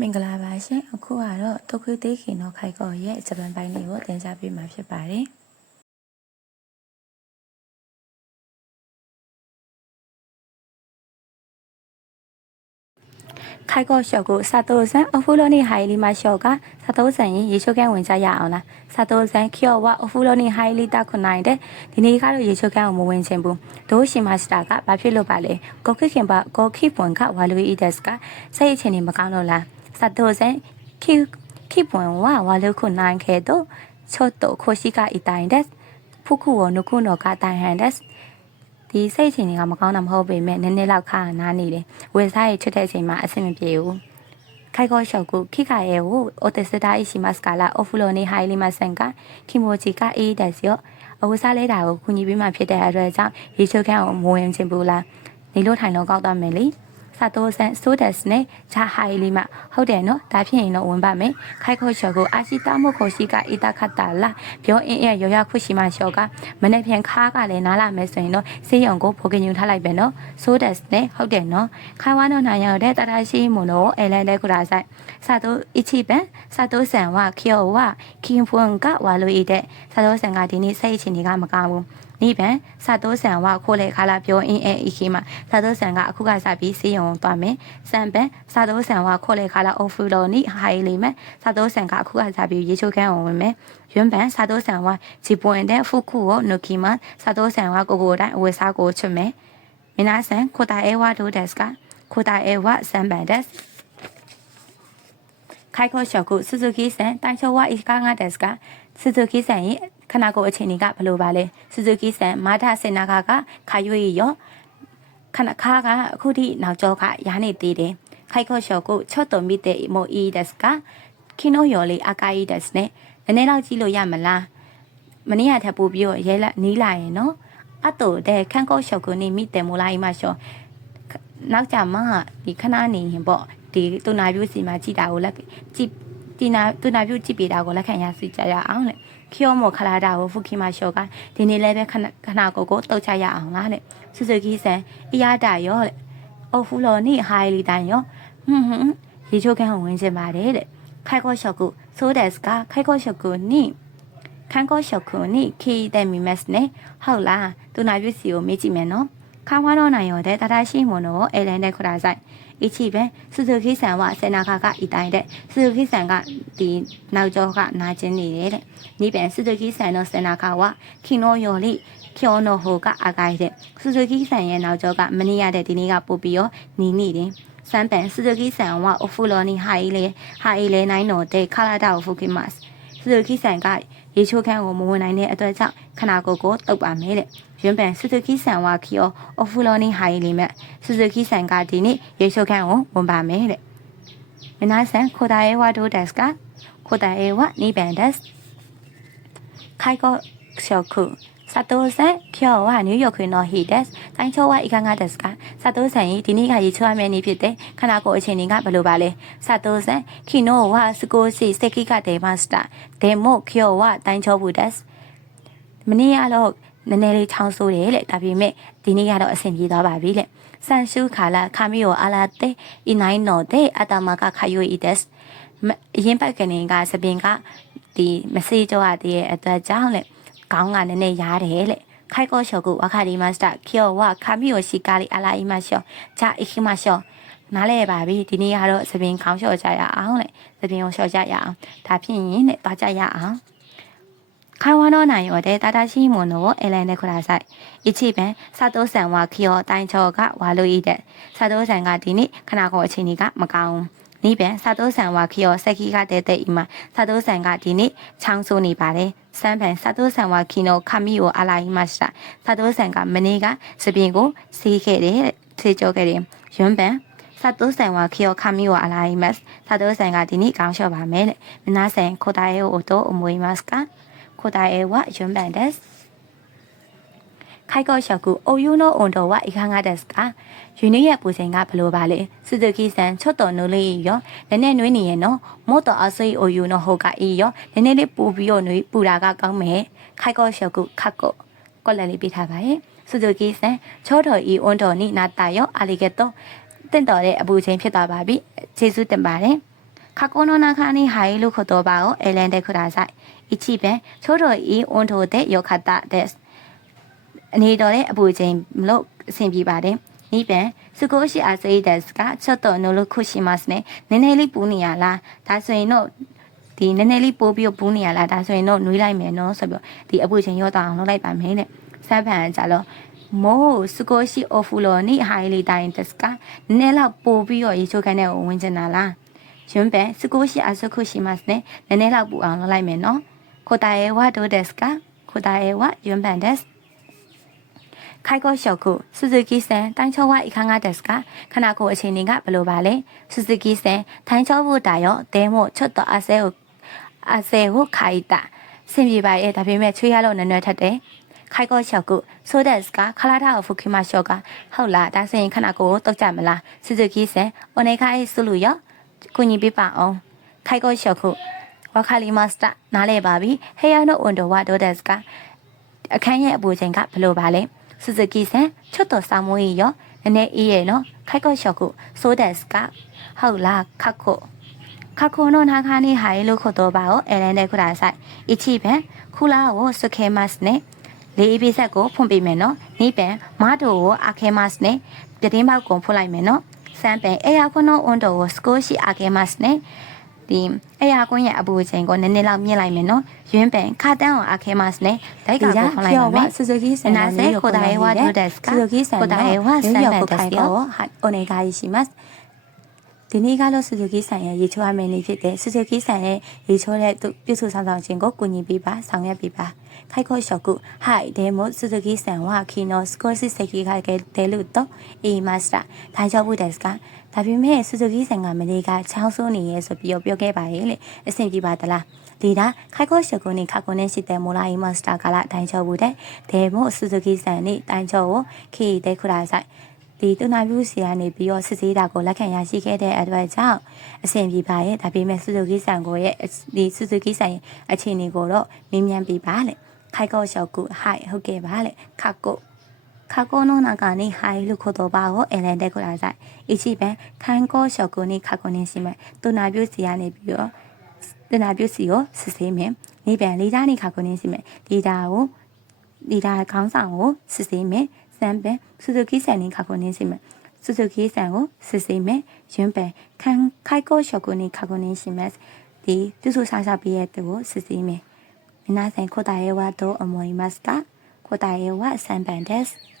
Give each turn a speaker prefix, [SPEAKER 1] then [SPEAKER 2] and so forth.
[SPEAKER 1] မင်္ဂလာပါရှင်အခုကတော့တိုကျိုသေးခင်တော့ခိုက်ကောရဲ့ဂျပန်ပိုင်းလေးကိုတင်ဆက်ပေးမှာဖြစ်ပါတယ်ခိုက်ကောရှော့ကိုစာတိုဆန်အဖူလိုနီဟိုင်လီမရှော့ကစာတိုဆန်ရင်ရေချိုးကန်းဝင်ကြရအောင်လားစာတိုဆန်ခော့ဝအဖူလိုနီဟိုင်လီတာခွန်နိုင်တဲ့ဒီနေ့ကတော့ရေချိုးကန်းကိုမဝင်ချင်ဘူးဒိုးရှင်မစတာကဘာဖြစ်လို့ပါလဲကိုခိခင်ပါကိုခိပွန်ကဝါလူအီဒက်စ်ကစိတ်အချင်းနေမကောင်းလို့လား 사도젠 키 기본와 와르코난 게도 저도 코시가 있다인데 푸쿠워 누쿠노가 다한데ဒီစိတ်ချိန်တွေကမကောင်းတာမဟုတ်ပေမဲ့နည်းနည်းလောက်ခါနားနေတယ်ဝယ်စားရထွက်တဲ့အချိန်မှာအဆင်မပြေဘူးခိုက်ကောရှောက်ကိုခိခရဲကိုအိုတစတာအရှိမစကလာအဖူလိုနေဟိုင်လီမဆန်ကခင်မိုချီကအေးတက်ရောအဝစားလဲတာကိုကူညီပေးမှဖြစ်တဲ့အတွက်ကြောင့်ရေချိုခန့်ကိုမဝင်ချင်ဘူးလားနေလို့ထိုင်လို့ကောက်သွားမယ်လေ စာတိုးဆန်ဆိုဒက်စ်နဲ့ဂျာဟိုင်လီမဟုတ်တယ်နော်ဒါဖြစ်ရင်တော့ဝင်ပါမယ်ခိုက်ခုတ်ချော်ကိုအာရှိတာမို့ခိုရှိကအီတာခတ်တာလာပြောအင်းအရောရခုရှိမှချော်ကမနေ့ပြန်ခါကလည်းနားလာမယ်ဆိုရင်တော့စေးရုံကိုဖိုကင်ယူထားလိုက်ပဲနော်ဆိုဒက်စ်နဲ့ဟုတ်တယ်နော်ခိုင်ဝါတော့နိုင်ရတဲ့တရရှိမလို့အဲလန်တဲ့ကုရာဆိုင်စာတိုးအချီပန်စာတိုးဆန်ဝခီယောဝခင်ဖွန်ကဝါလိုဤတဲ့စာတိုးဆန်ကဒီနေ့စိတ်ချင်တွေကမကောင်းဘူး နိဗ္ဗာန်စာတိုးဆန်ဝခိုးလေခါလာပြောအင်းအဲအခိမှာစာတိုးဆန်ကအခုကစပြီးစေးရုံသွားမယ်စံပန်စာတိုးဆန်ဝခိုးလေခါလာအိုဖူလိုနိဟိုင်လီမယ်စာတိုးဆန်ကအခုကစပြီးရေချိုးခန်းအောင်ဝင်မယ်ရွံပန်စာတိုးဆန်ဝဂျီပွန်တဲ့ဖုခုကိုနုကီမစာတိုးဆန်ဝကိုကိုတိုင်းအဝေစားကိုချွတ်မယ်မင်းနာဆန်ခိုတာအဲဝါဒိုဒက်စကခိုတာအဲဝါစံပန်ဒက်開口食スズキさん単勝はいかがですかスズキさん ခဏကိုအချိန်ကြီးကဘယ်လိုပါလဲစူဇူကီဆန်မာဒစင်နာကာကခါရွေရောခဏခါကအခုထိနောက်ကျောကရားနေသေးတယ်ခိုက်ခေါ်ရှော့ကိုချော့တော်မိတဲ့မိုအီဒက်စ်ကခီနိုယော်လေးအကာအီဒက်စ်နဲ့နည်းနည်းတော့ကြည့်လို့ရမလားမနေ့ကထပ်ပို့ပြီးတော့ရဲလာနီးလာရင်နော်အတူတဲ့ခန်းကော့ရှော့ကိုနေမိတယ်မိုလာအီမရှော့နောက်ကြမှာဒီခဏနေရင်ပေါ့ဒီတူနာပြူစီမှာကြည်တာကိုလက်ကြည်ဒီနာတူနာပြူကြည့်ပေးတာကိုလက်ခံရစီကြရအောင်လေ ခီယောမိုခလာတာကိုဖူကီမာရှော့ကဒီနေ့လည်းပဲခဏခဏကိုကိုတုတ်ချရအောင်လားလေဆူဆူကီဆန်အီယာတာရောလေအိုဖူလော်နိဟိုင်လီတန်ရောဟွန်းဟွန်းရေချိုးခန်းဝင်ချင်ပါတယ်တဲ့ခိုက်ကောရှော့ကိုဆိုဒက်စ်ကခိုက်ကောရှော့ကိုနိခန်းကောရှော့ကိုနိခီတဲ့မီမက်စ်နဲ့ဟုတ်လားတူနာပြူစီကိုမေးကြည့်မယ်နော် カワの内容で正しいものを選んでください。1番、鈴木さんは背中が痛いで、鈴木さんがで内臓が馴染んでいる。2番、鈴木さんの背中は昨日より今日の方が赤いで、鈴木さんへ内臓がマニアでディニがポピを握る。3番、鈴木さんはお風呂に入れ、入れないので体を拭きます。 ဆူဇူကီဆန်ကရေချိုးခန်းကိုမဝင်နိုင်တဲ့အတွက်ကြောင့်ခနာကိုကိုတုတ်ပါမယ်တဲ့ရွန်ပန်ဆူဇူကီဆန်ဝါခီယောအဖူလောနီဟာရီလီမက်ဆူဇူကီဆန်ကဒီနေ့ရေချိုးခန်းကိုဝင်ပါမယ်တဲ့မနာဆန်ခိုတာရဲဝါဒိုဒတ်စ်ကခိုတာရဲဝါနီဘန်ဒတ်စ်ခိုင်ကောရှော့ခု Satosan Kyowa New York no Hides တိုင်းချောဝအိကငါတက်စက Satosan ဒီနေ့ကရေချောရမယ့်နေ့ဖြစ်တဲ့ခန္ဓာကိုယ်အခြေအနေကဘယ်လိုပါလဲ Satosan Kino wa Sukoshi Sekika de Master Demo Kyowa တိုင်းချောဘူးတက်မနေ့ကတော့နည်းနည်းလေးချောင်းဆိုးတယ်လေဒါပေမဲ့ဒီနေ့ကတော့အဆင်ပြေသွားပါပြီလေဆန်ရှုခါလာခါမီယိုအလာတေအီနိုင်နော်တဲ့အတမကခါယိုအီဒက်စ်အရင်ပတ်ကနေကစပင်ကဒီမစေးကြောရတဲ့အတွက်ကြောင့်လေ ခေါင်းကနည်းနည်းရားတယ်လေခိုက်ကော့ရှော်ကူဝါခဒီမတ်စတာကီယောဝါခါမီယိုရှိကာလီအလာအီမရှော့ဂျာအီခီမရှော့နားလဲပါပြီဒီနေ့ကတော့သပင်ခေါင်းလျှော့ကြရအောင်လေသပင်ကိုလျှော့ကြရအောင်ဒါဖြစ်ရင်နဲ့သွားကြရအောင်ခါဝါနောနိုင်ရောတဲ့တာတာရှိမွန်တော့အလန်နဲ့ခရာဆိုင်အချိပန်စာတိုးဆန်ဝါခီယောတိုင်ချော်ကဝါလို့ဤတဲ့စာတိုးဆန်ကဒီနေ့ခနာကောအခြေအနေကမကောင်း နိဗ္ဗာန်စာတုဆံဝါခိယောစက္ခိကတေတေအိမစာတုဆံကဒီနေ့ချောင်းဆိုးနေပါတယ်စံဖန်စာတုဆံဝါခိနောခမိယောအလာဟိမရှတာစာတုဆံကမနေ့ကစပင်ကိုစေးခဲ့တယ်စေးကြောခဲ့တယ်ရွံပန်သတ်သူဆိုင်ဝါခီယောခမီဝါအလာဟိမတ်သတ်သူဆိုင်ကဒီနေ့ကောင်းလျှော့ပါမယ်တဲ့မနာဆိုင်ခိုတာယေကိုအတော့အမွေမတ်ကခိုတာယေဝယွန်ဘန်ဒက် ခိုက်ကော့ရှောက်ကူအိုယူနိုအွန်တော်ဝအိခါငါဒက်စကယူနေရဲ့ပူစင်ကဘလိုပါလဲစုဇူကီဆန်ချွတ်တော်နိုလေးရောနည်းနည်းနွေးနေရဲ့နော်မော့တော်အဆွေအိုယူနိုဟိုကအေးရောနည်းနည်းလေးပူပြီးတော့နွေးပူတာကကောင်းမယ်ခိုက်ကော့ရှောက်ကူခတ်ကော့ကော့လက်လေးပေးထားပါရဲ့စုဇူကီဆန်ချောတော်ဤအွန်တော်နိနာတာရောအာလီကတောတင့်တော်တဲ့အပူချိန်ဖြစ်သွားပါပြီခြေဆုတင်ပါတယ်ခါကောနနာခါနိဟိုင်လို့ခေါ်တော့ပါအောင်အလန်တဲ့ခုတာဆိုင်အချိပဲချိုးတော်ဤအွန်ထိုတဲ့ယောခတာတဲ့ အနေတော်တဲ့အပူချိန်လို့အဆင်ပြေပါတယ်။ဒီပြန်စကိုရှိအားစိတ်တဲ့စကချက်တော့နိုလို့ခုရှိမစနဲ့နည်းနည်းလေးပူနေရလားဒါဆိုရင်တော့ဒီနည်းနည်းလေးပိုးပြီးပူနေရလားဒါဆိုရင်တော့နှွေးလိုက်မယ်နော်ဆိုပြီးဒီအပူချိန်ရောတော့အောင်လုပ်လိုက်ပါမယ်တဲ့။ဆက်ဖန်ကြတော့မိုးစကိုရှိအော်ဖူလောနိဟိုင်လီတိုင်းတက်စကနည်းနည်းလောက်ပိုးပြီးတော့ရေချိုးခန်းတဲ့ဝင်ချင်တာလား။ရှင်ပဲစကိုရှိအားစခုရှိမစနဲ့နည်းနည်းလောက်ပူအောင်လုပ်လိုက်မယ်နော်။ခိုတာရဲ့ဝါဒိုဒက်စကခိုတာရဲ့ဝါယွန်ပန်ဒက်စ် ခိုက်ကောရှော့ခုဆူဇူကီဆန်တိုင်းချောဝအခန်းကတက်စကခနာကိုအချိန်တွေကဘယ်လိုပါလဲဆူဇူကီဆန်ထိုင်းချောဘူးတာရောဒဲမို့ချွတ်တော့အဆဲကိုအဆဲကိုခိုက်တာစင်ပြေပါရဲ့ဒါပေမဲ့ချွေးရလို့နည်းနည်းထက်တယ်ခိုက်ကောရှော့ခုဆိုဒက်စကခလာတာကိုဖူခီမရှော့ကဟုတ်လားဒါဆိုရင်ခနာကိုတုတ်ကြမလားဆူဇူကီဆန်အိုနေခိုင်ဆူလူရောကိုညီပေးပါအောင်ခိုက်ကောရှော့ခုဝါခါလီမစတာနားလဲပါပြီဟေယနိုအွန်ဒိုဝါဒိုဒက်စကအခန်းရဲ့အပူချိန်ကဘယ်လိုပါလဲ 鈴木さん、ちょっと寒いよ。ね家の介護食、そうですか？ほら、過去。過去の中に入る言葉を選んでください。1番、クラをつけますね。レイビザコポンビメの2番、窓を開けますね。デリーコンプライメの3番、エアコンの温度を少し上げますね。 ဒီအရာကွင်းရဲ့အပူချိန်ကိုနည်းနည်းလောက်မြင့်လိုက်မယ်နော်ယွင်းပင်ခါတန်းအောင်အခဲမစနဲ့ဒိုက်ကကိုခေါလိုက်ပါမယ်ဆူဇူကီဆန်နာစေကို
[SPEAKER 2] ဒါယေဝါဒိုဒက်
[SPEAKER 1] စကာဆူ
[SPEAKER 2] ဇူကီဆန်နာယေ
[SPEAKER 1] ဝါဆန်ဘန်
[SPEAKER 2] တက်စကိုအိုနေဂါရီရှိမတ်ဒီနေ့ကတော့ဆူဇူကီဆန်ရဲ့ရေချိုးအမယ်လေးဖြစ်တဲ့ဆူဇူကီဆန်ရဲ့ရေချိုးတဲ့ပြုစုဆောင်ဆောင်ခြင်းကိုကူညီပေးပါဆောင်ရွက်ပေးပါ ခိုက်ခိုရှောက်ကုဟိုင်ဒေမိုဆူဇူကီဆန်ဝါခီနိုစကောစစ်စကီခိုက်ကဒဲလူတော့အေမတ်စတာဒါ
[SPEAKER 1] ကြောင့်ဘူးတက်စက
[SPEAKER 2] ဒါပေမဲ့ဆူဇူကီဆန်ကမလေးကချောင်းဆိုးနေရဲဆိုပြီးတော့ပြောခဲ့ပါရဲ့လေအဆင်ပြေပါသလားလီဒါခိုက်ခိုရှောက်ကုနဲ့ခါကုနဲ့ရှိတဲ့မိုလာအေမတ်စတာကလာတိုင်းချောဘူးတဲ့ဒေမိုဆူဇူကီဆန်နဲ့တိုင်းချောကိုခီဒဲခုလာဆိုင်ဒီတူနာဘူးဆီကနေပြီးတော့စစ်ဆေးတာကိုလက်ခံရရှိခဲ့တဲ့အတွက်ကြောင့်အဆင်ပြေပါရဲ့ဒါပေမဲ့စုစုကိဆန်ကိုရဲ့ဒီစုစုကိဆန်အခြေအနေကိုတော့မင်းမြန်ပြပါလေ။ ခိုက်ကောရှောက်ကူဟိုင်ဟုတ်ကဲ့ပါလေခါကိုခါကိုနိုနာကနေဟိုင်လို့ခေါ်တော့ပါကိုအလန်တဲ့ကိုလာဆိုင်အချိပန်ခန်းကောရှောက်ကူနေခါကိုနေစီမဲ့တူနာပြူစီကနေပြီးတော့တူနာပြူစီကိုစစ်ဆေးမယ်နေပြန်လေးသားနေခါကိုနေစီမဲ့ဒီတာကိုဒီတာခေါင်းဆောင်ကိုစစ်ဆေးမယ်စမ်းပန်ဆူဇူကီဆန်နေခါကိုနေစီမဲ့ဆူဇူကီဆန်ကိုစစ်ဆေးမယ်ယွန်းပန်ခန်းခိုက်ကောရှောက်ကူနေခါကိုနေစီမဲ့ဒီပြုစုဆောင်ဆောင်ပြီးရဲ့သူကိုစစ်ဆေးမယ် 皆さん答えはどう思いますか？答えは3番です。